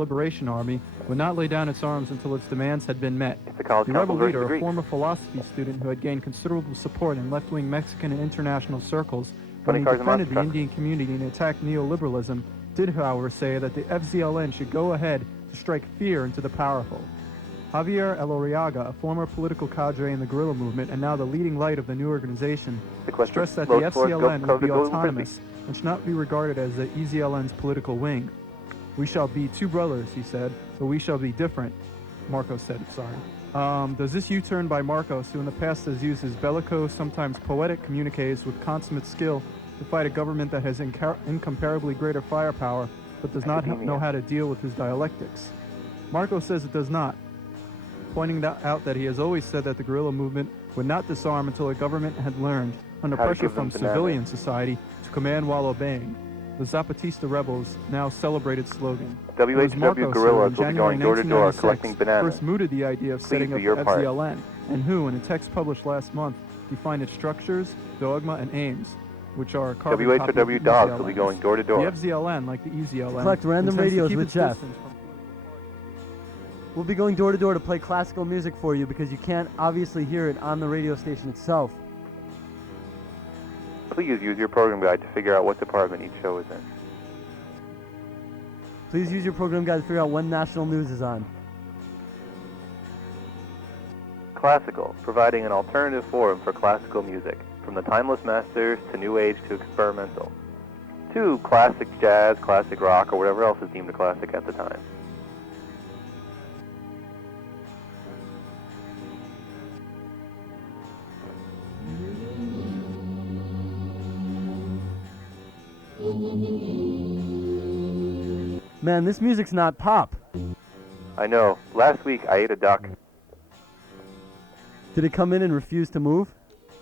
Liberation Army would not lay down its arms until its demands had been met. It's a college The council rebel versus leader, the a Greeks. former philosophy student who had gained considerable support in left-wing Mexican and international circles when Funny he cars and defended monster the trucks. Indian community and attacked neoliberalism, did, however, say that the FZLN should go ahead to strike fear into the powerful. Javier Elorriaga, a former political cadre in the guerrilla movement and now the leading light of the new organization, stressed that the FZLN would be autonomous and should not be regarded as the EZLN's political wing. "We shall be two brothers," he said, "but we shall be different," Marcos said, Does this U-turn by Marcos, who in the past has used his bellicose, sometimes poetic communiques with consummate skill to fight a government that has incomparably greater firepower, but does not know how to deal with his dialectics? Marcos says it does not, pointing out that he has always said that the guerrilla movement would not disarm until the government had learned, under pressure from civilian society, to command while obeying. The Zapatista rebels' now celebrated slogan. WHRW guerrillas will be going door to door collecting bananas. First mooted the idea of setting up the FZLN, and who, in a text published last month, defined its structures, dogma, and aims, which are carbon WHRW dogs will be going door to door. The FZLN, like the EZLN, collect random radios with Jeff. From... We'll be going door to door to play classical music for you because you can't obviously hear it on the radio station itself. Please use your program guide to figure out what department each show is in. Please use your program guide to figure out when national news is on. Classical, providing an alternative forum for classical music, from the timeless masters to new age to experimental, to classic jazz, classic rock, or whatever else is deemed a classic at the time. Man, this music's not pop. I know. Last week I ate a duck. Did it come in and refuse to move?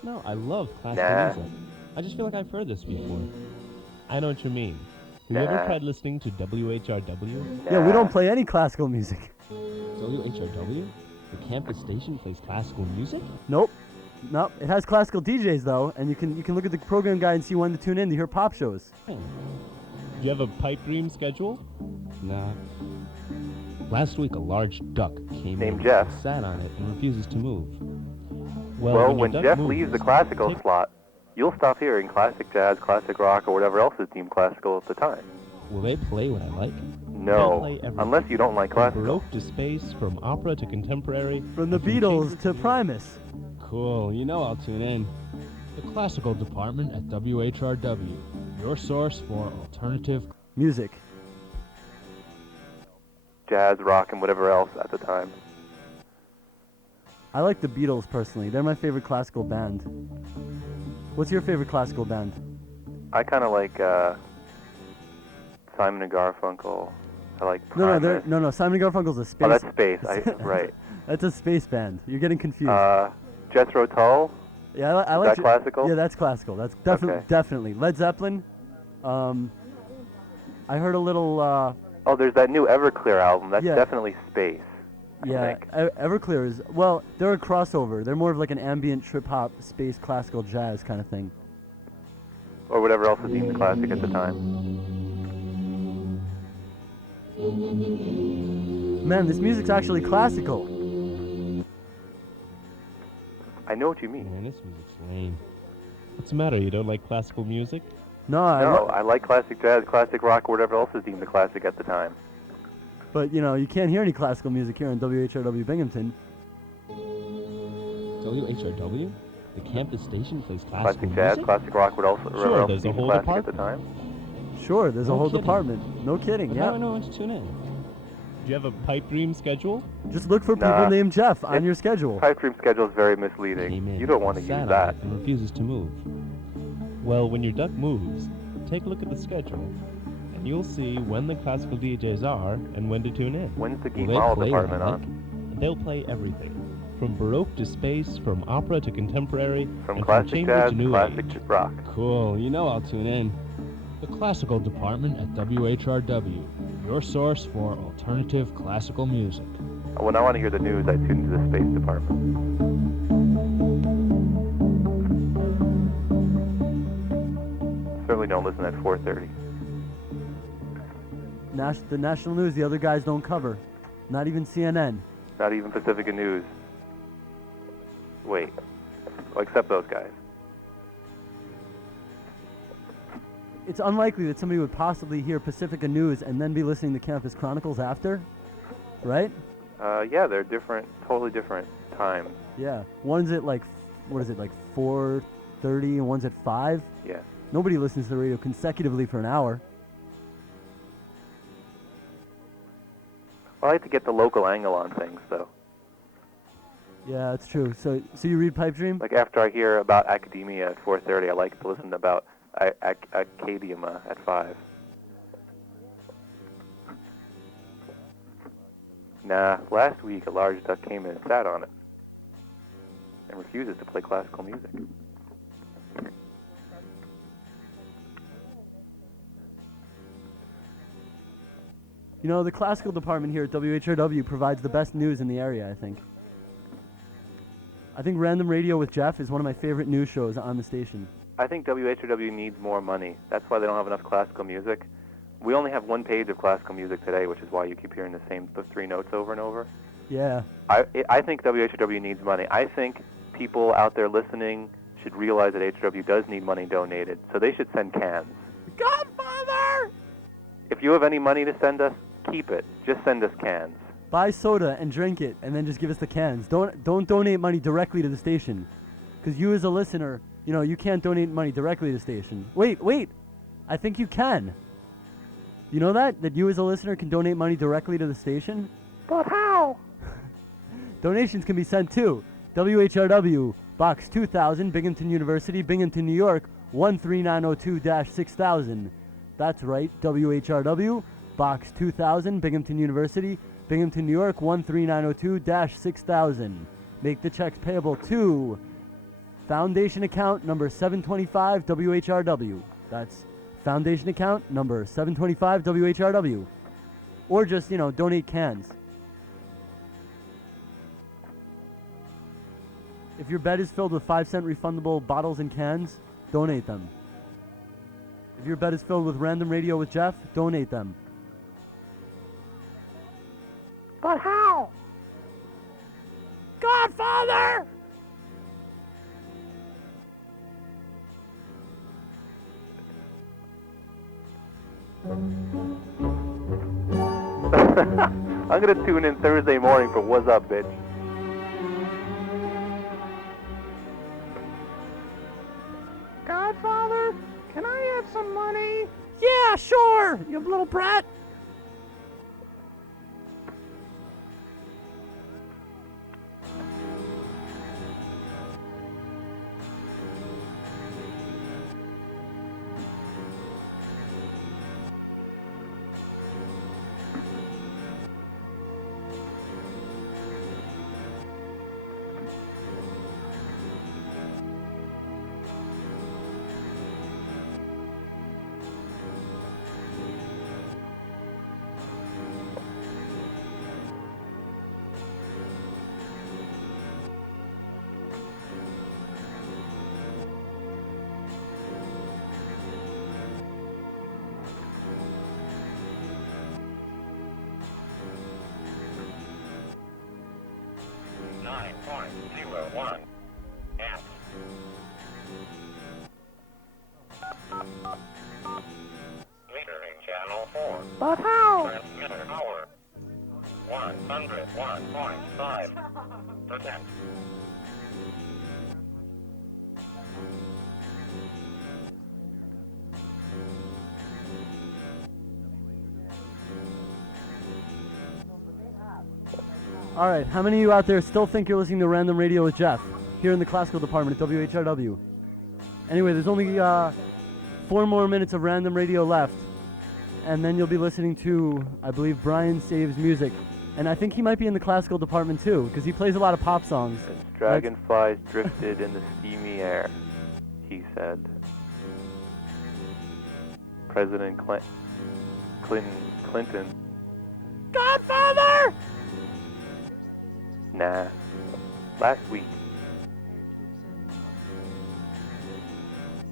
No, I love classical music. I just feel like I've heard this before. I know what you mean. Have you ever tried listening to WHRW? Yeah, we don't play any classical music. WHRW? The campus station plays classical music? Nope. Nope. It has classical DJs though, and you can look at the program guide and see when to tune in to hear pop shows. Do you have a pipe dream schedule? Nah. Last week a large duck came Named in, Jeff. sat on it, and refuses to move. Well, when your duck Jeff moves, leaves the classical slot, you'll stop hearing classic jazz, classic rock, or whatever else is deemed classical at the time. Will they play what I like? No, They'll play everything. unless you don't like From classical. Baroque to space, from opera to contemporary. From the and from Beatles chamber to Primus. Cool, you know I'll tune in. The classical department at WHRW, your source for alternative Music. Jazz, rock, and whatever else at the time. I like the Beatles personally. They're my favorite classical band. What's your favorite classical band? I kind of like Simon and Garfunkel. I like Primus. No. Simon & Garfunkel's a space. Oh, that's space. Right. That's a space band. You're getting confused. Jethro Tull. Yeah, I like. Is that classical? Yeah, that's classical. That's definitely Led Zeppelin. I heard a little. Oh, there's that new Everclear album. That's Yeah. definitely space. I think. Everclear is they're a crossover. They're more of like an ambient trip hop, space, classical jazz kind of thing. Or whatever else is deemed classic at the time. Man, this music's actually classical. I know what you mean. Man, this music's lame. What's the matter? You don't like classical music? No, I like classic jazz, classic rock, or whatever else is deemed a classic at the time. But you can't hear any classical music here on WHRW Binghamton. WHRW? The campus station plays classical Classic music? jazz, classic rock, whatever Sure, else there's is a deemed whole classic at the department. time. Sure, there's a No whole kidding. department. No kidding. But Yeah. how do I know when to tune in? Do you have a pipe dream schedule? Just look for Nah. people named Jeff on your schedule. Pipe dream schedule is very Came misleading. in, You don't want to sat use on that. it, and refuses to move. Well, when your duck moves, take a look at the schedule, and you'll see when the classical DJs are and when to tune in. When's the Will Geek they Model play what I department like? on? And they'll play everything, from Baroque to space, from opera to contemporary, From and classic from chamber jazz to to new classic age. rock. Cool, you know I'll tune in. The classical department at WHRW, your source for alternative classical music. When I want to hear the news, I tune to the space department. Certainly don't listen at 4:30. The national news, the other guys don't cover. Not even CNN. Not even Pacifica News. Wait. Well, except those guys. It's unlikely that somebody would possibly hear Pacifica News and then be listening to Campus Chronicles after, right? Yeah, they're different, totally different times. Yeah. One's at like, what is it, like 4:30 and one's at 5? Yeah. Nobody listens to the radio consecutively for an hour. I like to get the local angle on things, though. Yeah, that's true. So you read Pipe Dream? Like after I hear about academia at 4:30, I like to listen about Acadium at 5. Nah, last week a large duck came in and sat on it and refuses to play classical music. You know, the classical department here at WHRW provides the best news in the area, I think. I think Random Radio with Jeff is one of my favorite news shows on the station. I think WHRW needs more money. That's why they don't have enough classical music. We only have one page of classical music today, which is why you keep hearing the same 3 notes over and over. Yeah. I think WHRW needs money. I think people out there listening should realize that HRW does need money donated, so they should send cans. Godfather! If you have any money to send us, keep it. Just send us cans. Buy soda and drink it, and then just give us the cans. Don't donate money directly to the station, because you as a listener, you know, you can't donate money directly to the station. Wait. I think you can. You know that? That you as a listener can donate money directly to the station? But how? Donations can be sent to WHRW, Box 2000, Binghamton University, Binghamton, New York, 13902-6000. That's right, WHRW, Box 2000, Binghamton University, Binghamton, New York, 13902-6000. Make the checks payable to Foundation account number 725 WHRW. That's Foundation account number 725 WHRW. Or just, you know, donate cans. If your bed is filled with 5-cent refundable bottles and cans, donate them. If your bed is filled with Random Radio with Jeff, donate them. But how? Godfather! I'm gonna tune in Thursday morning for What's Up, Bitch. Godfather, can I have some money? Yeah, sure, you little brat. But how? Transmitter power 101.5%. All right, how many of you out there still think you're listening to Random Radio with Jeff here in the classical department at WHRW? Anyway, there's only 4 more minutes of Random Radio left, and then you'll be listening to, I believe, Brian Saves Music. And I think he might be in the classical department too, because he plays a lot of pop songs. As dragonflies drifted in the steamy air, he said. President Clinton. Godfather! Nah. Last week.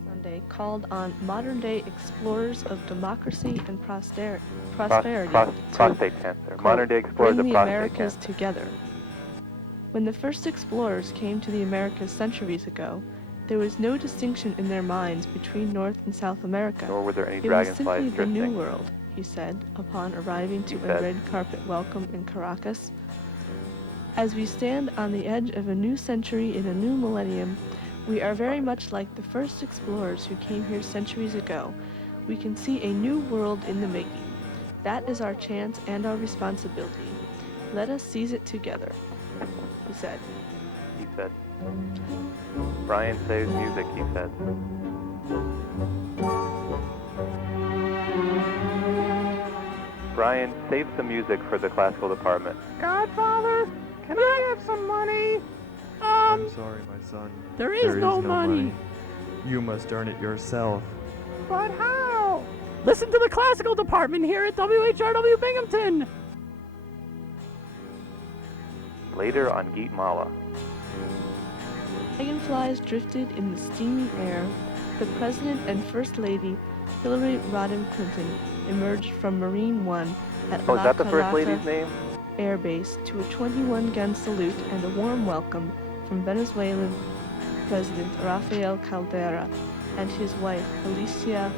Sunday called on modern-day explorers of democracy and prosperity Prostate cancer. quote, Modern-day explorers bring of the prostate Americas cancer. together. When the first explorers came to the Americas centuries ago, there was no distinction in their minds between North and South America. Nor were there any It was simply dragonflies the New drifting. World, he said, upon arriving to He a said. red carpet welcome in Caracas. As we stand on the edge of a new century in a new millennium, we are very much like the first explorers who came here centuries ago. We can see a new world in the making. That is our chance and our responsibility. Let us seize it together, he said. He said. Brian saves music, he said. Brian, save some music for the classical department. Godfather, can I have some money? I'm sorry, my son. There is no money. You must earn it yourself. But how? Listen to the classical department here at WHRW Binghamton. Later on Geet Mala. Dragonflies drifted in the steamy air. The President and First Lady, Hillary Rodham Clinton, emerged from Marine One at Oh, is La that the First Carlota Lady's name? Air Base to a 21-gun salute and a warm welcome from Venezuelan President Rafael Caldera and his wife, Alicia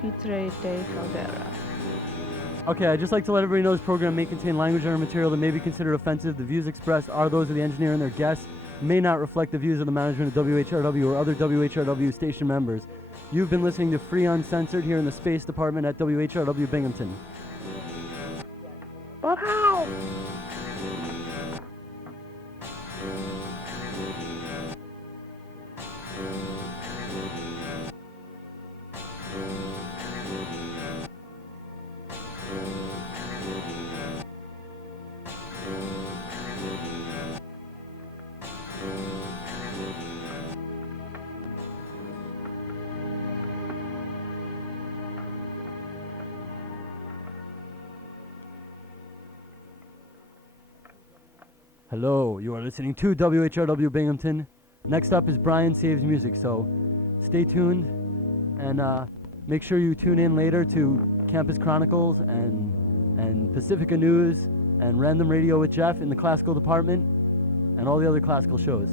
Pitre de Caldera. Okay, I'd just like to let everybody know this program may contain language or material that may be considered offensive. The views expressed are those of the engineer and their guests, may not reflect the views of the management of WHRW or other WHRW station members. You've been listening to Free Uncensored here in the Space Department at WHRW Binghamton. But how? Hello, you are listening to WHRW Binghamton. Next up is Brian Saves Music, so stay tuned and make sure you tune in later to Campus Chronicles and Pacifica News and Random Radio with Jeff in the classical department and all the other classical shows.